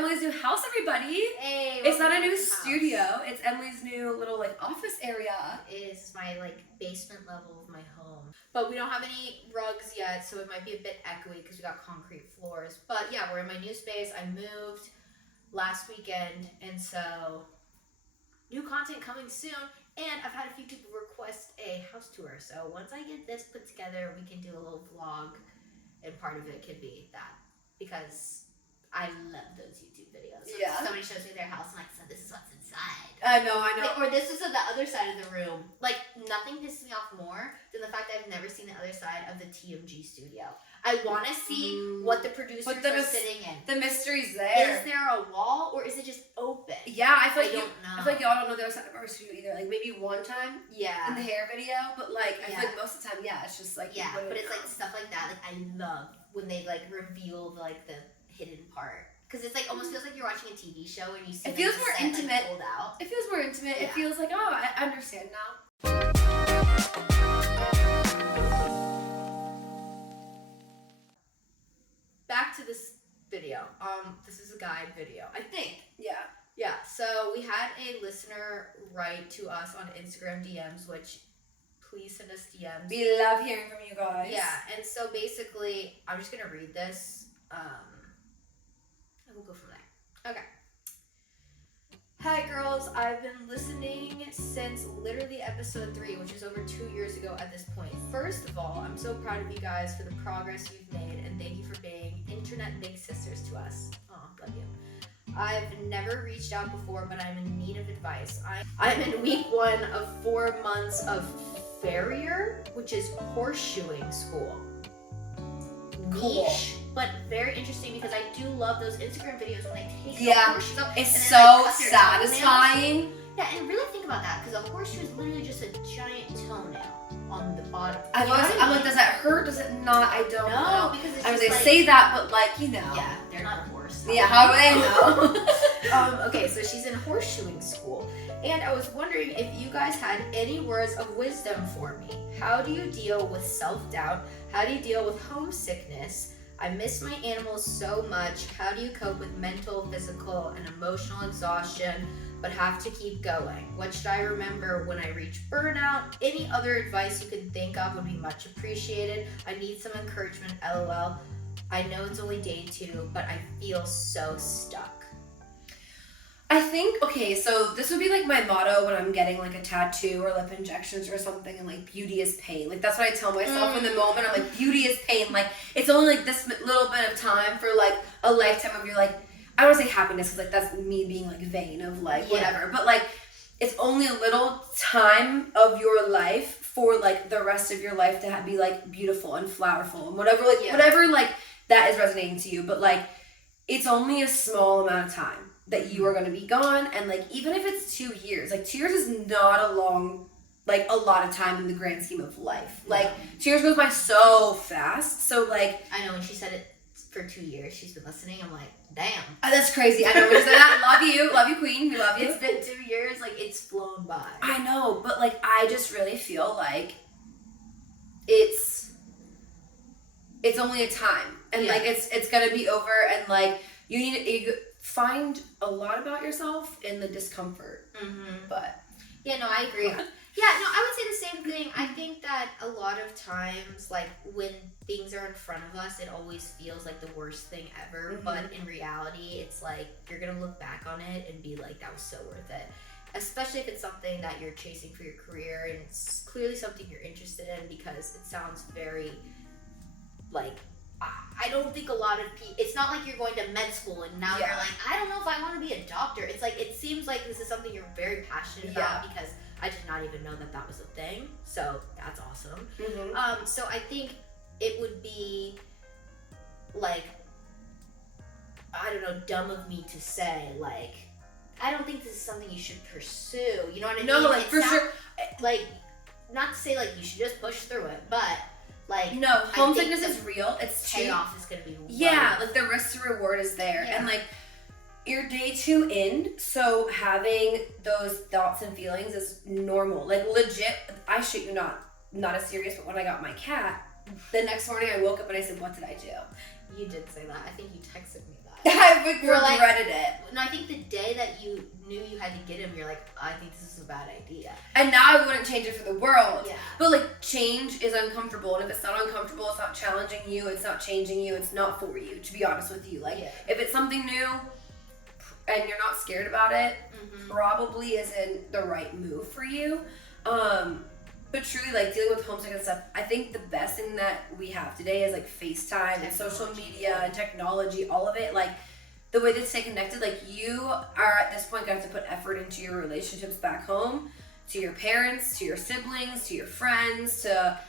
Emily's new house, everybody. Hey, it's not a new studio. It's Emily's new little like office area. It is my like basement level of my home. But we don't have any rugs yet, so it might be a bit echoey because we got concrete floors. But yeah, we're in my new space. I moved last weekend, and so new content coming soon. And I've had a few people request a house tour. So once I get this put together, we can do a little vlog, and part of it could be that because I love those YouTube videos. So yeah. Somebody shows me their house and like, so this is what's inside. I know. Like, or this is on the other side of the room. Like, nothing pisses me off more than the fact that I've never seen the other side of the TMG studio. I want to see what the producers are sitting in. The mystery's there. Is there a wall or is it just open? Yeah, I feel like don't know. I feel like y'all don't know the other side of our studio either. Like maybe one time. Yeah. In the hair video, but like I feel like most of the time, yeah, it's just like but it's like stuff like that. Like I love when they like reveal like the hidden part. Because it's like almost feels like you're watching a TV show and you see it feels more intimate. Like, pulled out. It feels more intimate. Yeah. It feels like, oh, I understand now. Back to this video. This is a guide video, I think. Yeah. Yeah. So we had a listener write to us on Instagram DMs, which please send us DMs. We love hearing from you guys. Yeah. And so basically, I'm just gonna read this. And we'll go from there. Okay. Hi girls, I've been listening since literally episode 3, which is over 2 years ago at this point. First of all, I'm so proud of you guys for the progress you've made, and thank you for being internet big sisters to us. Oh, love you. I've never reached out before, but I'm in need of advice. I'm in week 1 of 4 months of farrier, which is horseshoeing school. Cool. Niche, but very interesting because I do love those Instagram videos when they take the horseshoes up. It's and so then satisfying. Yeah, and really think about that because a horseshoe is literally just a giant toenail on the bottom. I'm like, does that hurt? Does it not? I don't know. Because it's I mean, just they like, say that, but like, you know. Yeah, they're not a horse. Yeah, how do they know? Okay, so she's in horseshoeing school. And I was wondering if you guys had any words of wisdom for me. How do you deal with self-doubt? How do you deal with homesickness? I miss my animals so much. How do you cope with mental, physical, and emotional exhaustion, but have to keep going? What should I remember when I reach burnout? Any other advice you can think of would be much appreciated. I need some encouragement, LOL. I know it's only day 2, but I feel so stuck. I think, okay, so this would be like my motto when I'm getting like a tattoo or lip injections or something, and like beauty is pain. Like that's what I tell myself in the moment. I'm like, beauty is pain. Like it's only like this little bit of time for like a lifetime of your like, I don't want to say happiness because like that's me being like vain of like whatever, but like it's only a little time of your life for like the rest of your life to be like beautiful and flowerful and whatever whatever like that is resonating to you. But like it's only a small amount of time that you are going to be gone, and like even if it's 2 years, like 2 years is not a long, like a lot of time in the grand scheme of life. Like 2 years goes by so fast. So like I know when she said it for 2 years, she's been listening. I'm like, damn, that's crazy. I know when you said that. Love you, queen. We love you. It's been 2 years, like it's flown by. I know, but like I just really feel like it's only a time, and like it's gonna be over, and like you find a lot about yourself in the discomfort. But yeah, no, I agree. Yeah, no, I would say the same thing. I think that a lot of times, like when things are in front of us, it always feels like the worst thing ever. But in reality, it's like you're gonna look back on it and be like, that was so worth it. Especially if it's something that you're chasing for your career and it's clearly something you're interested in, because it sounds very like, I don't think a lot of people, it's not like you're going to med school and now you're like, I don't know if I want to be a doctor. It's like, it seems like this is something you're very passionate about, because I did not even know that that was a thing. So that's awesome. So I think it would be like, I don't know, dumb of me to say, like, I don't think this is something you should pursue. You know what I mean? No, like for sure. Like, not to say like you should just push through it, but like, no, homesickness is real. It's payoff is gonna be like the risk to reward is there, and like you're day 2 in, so having those thoughts and feelings is normal. Like legit, I shit you not as serious, but when I got my cat, the next morning I woke up and I said, what did I do? You did say that. I think you texted me that. I You're regretted it. No, I think the day that you knew you had to get him, you're like, I think this is a bad idea. And now I wouldn't change it for the world. Yeah. But like change is uncomfortable, and if it's not uncomfortable, it's not challenging you, it's not changing you, it's not for you, to be honest with you. Like if it's something new and you're not scared about it, probably isn't the right move for you. But truly, like dealing with homesick and stuff, I think the best thing that we have today is like FaceTime and social media and technology, all of it. Like the way to stay connected, like you are at this point gonna have to put effort into your relationships back home, to your parents, to your siblings, to your friends, to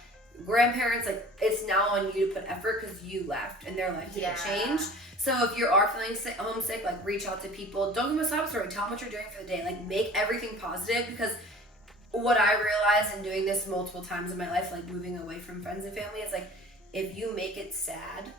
grandparents. Like it's now on you to put effort because you left and their life didn't change. So if you are feeling homesick, like reach out to people. Don't give them a sob story. Tell them what you're doing for the day. Like make everything positive, because what I realized in doing this multiple times in my life, like moving away from friends and family, is like if you make it sad,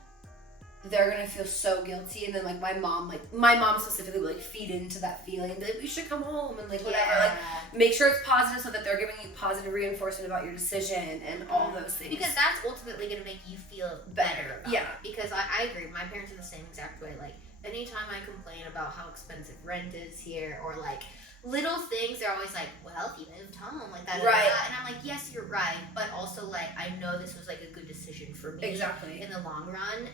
they're gonna feel so guilty. And then like my mom specifically would like feed into that feeling that we should come home and like whatever. Like make sure it's positive so that they're giving you positive reinforcement about your decision and all those things. Because that's ultimately gonna make you feel better about it. Because I agree. My parents are the same exact way. Like anytime I complain about how expensive rent is here, or like little things, they're always like, well, if you moved home, like that, right? And I'm like, yes, you're right, but also like I know this was like a good decision for me, in the long run.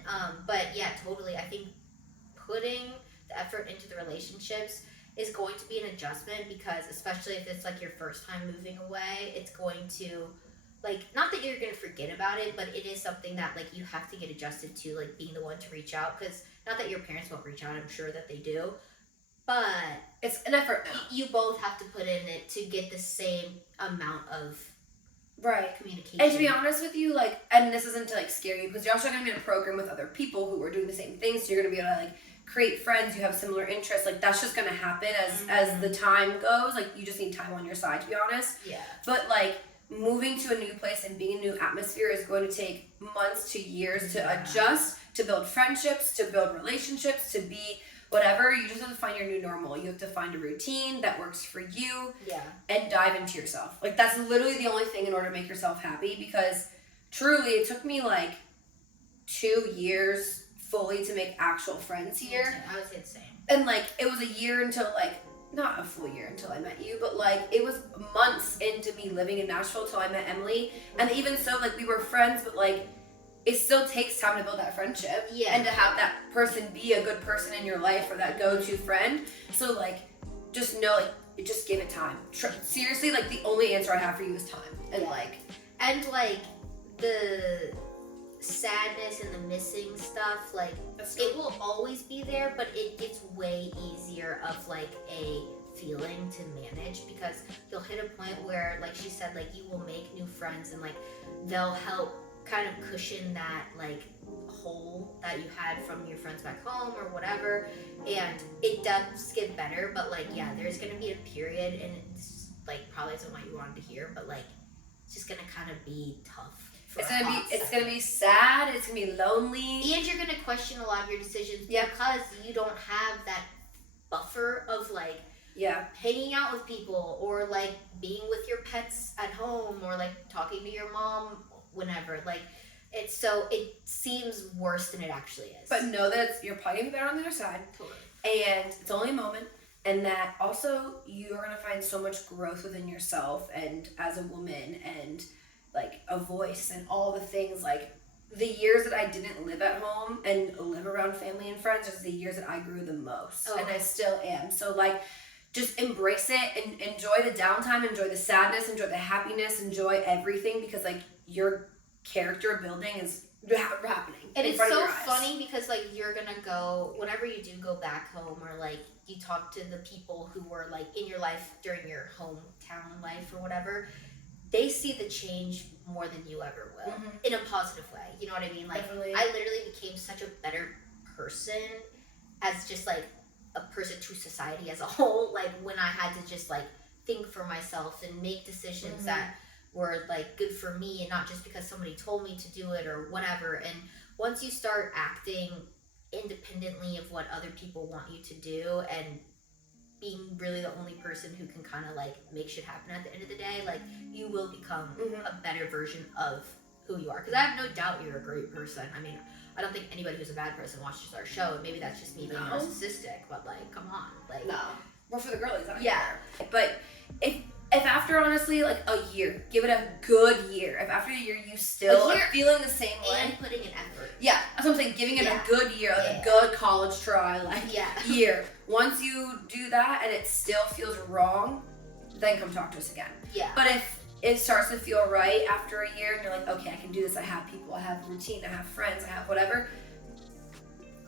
But yeah, totally. I think putting the effort into the relationships is going to be an adjustment, because especially if it's like your first time moving away, it's going to like, not that you're gonna forget about it, but it is something that like you have to get adjusted to, like being the one to reach out. Because not that your parents won't reach out, I'm sure that they do. But it's an effort. You both have to put in it to get the same amount of communication. And to be honest with you, like, and this isn't to like scare you, because you're also going to be in a program with other people who are doing the same things. So you're going to be able to like create friends. You have similar interests. Like that's just going to happen as the time goes. Like you just need time on your side, to be honest. Yeah. But like moving to a new place and being in a new atmosphere is going to take months to years to adjust, to build friendships, to build relationships, to be whatever. You just have to find your new normal. You have to find a routine that works for you. And dive into yourself. Like that's literally the only thing in order to make yourself happy, because truly it took me like 2 years fully to make actual friends here. I would say the same. And like it was a year until like, not a full year until I met you, but like it was months into me living in Nashville till I met Emily. And even so, like we were friends, but like it still takes time to build that friendship and to have that person be a good person in your life, or that go-to friend. So like just know, like just give it time. Seriously, like the only answer I have for you is time. And like the sadness and the missing stuff, like it will always be there, but it gets way easier of like a feeling to manage, because you'll hit a point where, like she said, like you will make new friends and like they'll help kind of cushion that like hole that you had from your friends back home or whatever, and it does get better. But like there's gonna be a period, and it's like probably isn't what you wanted to hear, but like it's just gonna kind of be tough. It's gonna be sad, it's gonna be lonely, and you're gonna question a lot of your decisions because you don't have that buffer of like hanging out with people, or like being with your pets at home, or like talking to your mom whenever. Like it seems worse than it actually is. But know that you're probably gonna be better on the other side. Totally. And it's only a moment, and that also you are gonna find so much growth within yourself and as a woman, and like a voice and all the things. Like the years that I didn't live at home and live around family and friends is the years that I grew the most. And I still am. So like just embrace it and enjoy the downtime, enjoy the sadness, enjoy the happiness, enjoy everything, because like your character building is happening. And it's so funny because like you're gonna go, whenever you do go back home, or like you talk to the people who were like in your life during your hometown life or whatever, they see the change more than you ever will, in a positive way. You know what I mean? Like Definitely. I literally became such a better person as just like a person to society as a whole. Like when I had to just like think for myself and make decisions that were like good for me, and not just because somebody told me to do it or whatever. And once you start acting independently of what other people want you to do, and being really the only person who can kind of like make shit happen at the end of the day, like you will become a better version of who you are. Because I have no doubt you're a great person. I mean, I don't think anybody who's a bad person watches our show. And maybe that's just me being narcissistic, but like, come on, like, No, we're for the girlies out yeah. here. But if after honestly like a year, give it a good year. If after a year you still are feeling the same way and putting in effort. Yeah, that's what I'm saying. Giving it a good year, like a good college try, like year. Once you do that and it still feels wrong, then come talk to us again. Yeah. But if it starts to feel right after a year and you're like, okay, I can do this. I have people. I have routine. I have friends. I have whatever.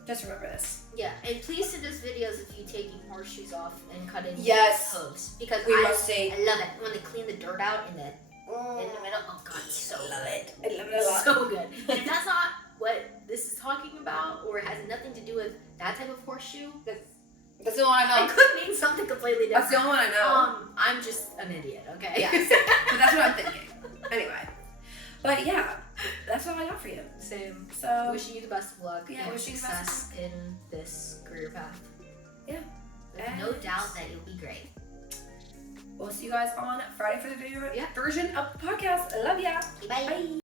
Just remember this. Yeah, and please send us videos of you taking horseshoes off and cutting hooves because we must see. I love it when they clean the dirt out in the middle. Oh God, so love it. I love it a lot. So good. And if that's not what this is talking about, or it has nothing to do with that type of horseshoe, that's the one I know. It could mean something completely different. That's the only one I know. I'm just an idiot. Okay. Yes, but that's what I'm thinking. Anyway, but yeah, that's all I got for you. Same. So wishing you the best of luck and wishing you the best success in this career path. Yeah. With no doubt that you'll be great. We'll see you guys on Friday for the video version of the podcast. I love ya. Bye. Bye.